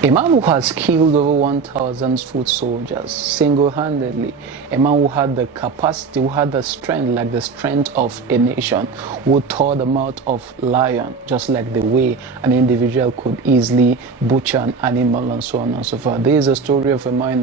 A man who has killed over 1,000 foot soldiers single-handedly, a man who had the capacity, who had the strength, like the strength of a nation, who tore the mouth of lion, just like the way an individual could easily butcher an animal and so on and so forth. There is a story of a man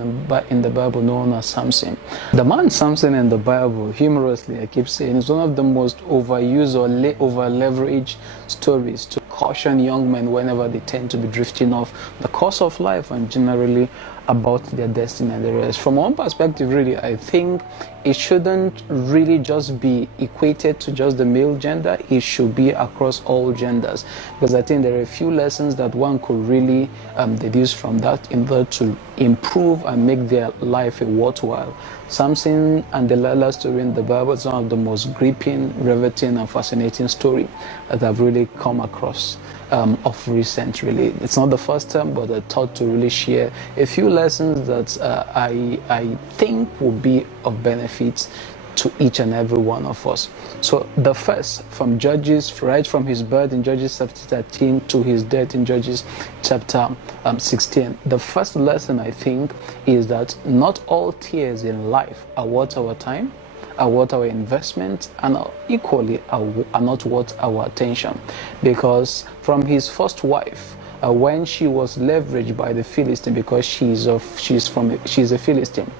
in the Bible known as Samson. The man Samson in the Bible, humorously I keep saying, is one of the most overused or over-leveraged stories to caution young men whenever they tend to be drifting off the course of life and generally about their destiny and the rest. From one perspective, really, I think it shouldn't really just be equated to just the male gender. It should be across all genders, because I think there are a few lessons that one could really deduce from that in order to improve and make their life a worthwhile. Samson and Delilah story in the Bible is one of the most gripping, riveting, and fascinating story that I've really come across of recent. Really, it's not the first time, but I thought to really share a few lessons that I think will be of benefit to each and every one of us. So the first, from Judges, right from his birth in Judges chapter 13 to his death in Judges chapter 16, the first lesson I think is that not all tears in life are worth our time, are worth our investment, and equally are not worth our attention. Because from his first wife, when she was leveraged by the Philistine, because she's a Philistine,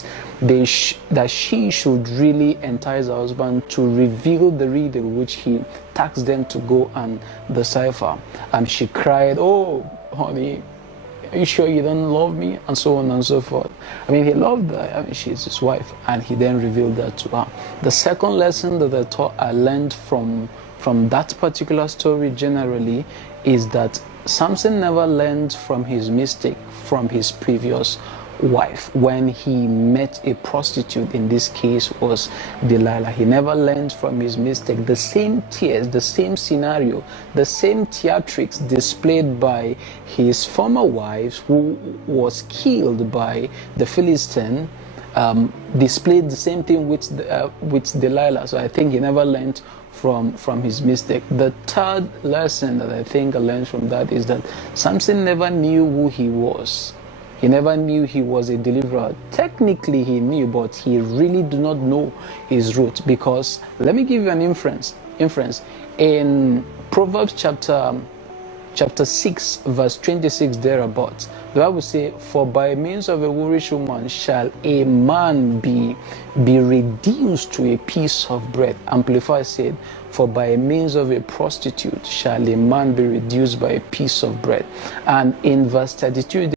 that she should really entice her husband to reveal the riddle which he tasked them to go and decipher. And she cried, "Oh, honey, are you sure you don't love me?" and so on and so forth. I mean, he loved her. I mean, she's his wife, and he then revealed that to her. The second lesson that I learned from that particular story generally is that Samson never learned from his mistake from his previous wife. When he met a prostitute, in this case was Delilah, he never learned from his mistake. The same tears, the same scenario, the same theatrics displayed by his former wife, who was killed by the Philistine, displayed the same thing with Delilah. So I think he never learned from his mistake. The third lesson that I think I learned from that is that Samson never knew who he was. He never knew he was a deliverer. Technically he knew, but he really did not know his root. Because let me give you an inference. In Proverbs chapter 6 verse 26 thereabouts, the Bible says, "For by means of a womanish woman shall a man be reduced to a piece of bread." Amplified said, "For by means of a prostitute shall a man be reduced by a piece of bread." And in verse 32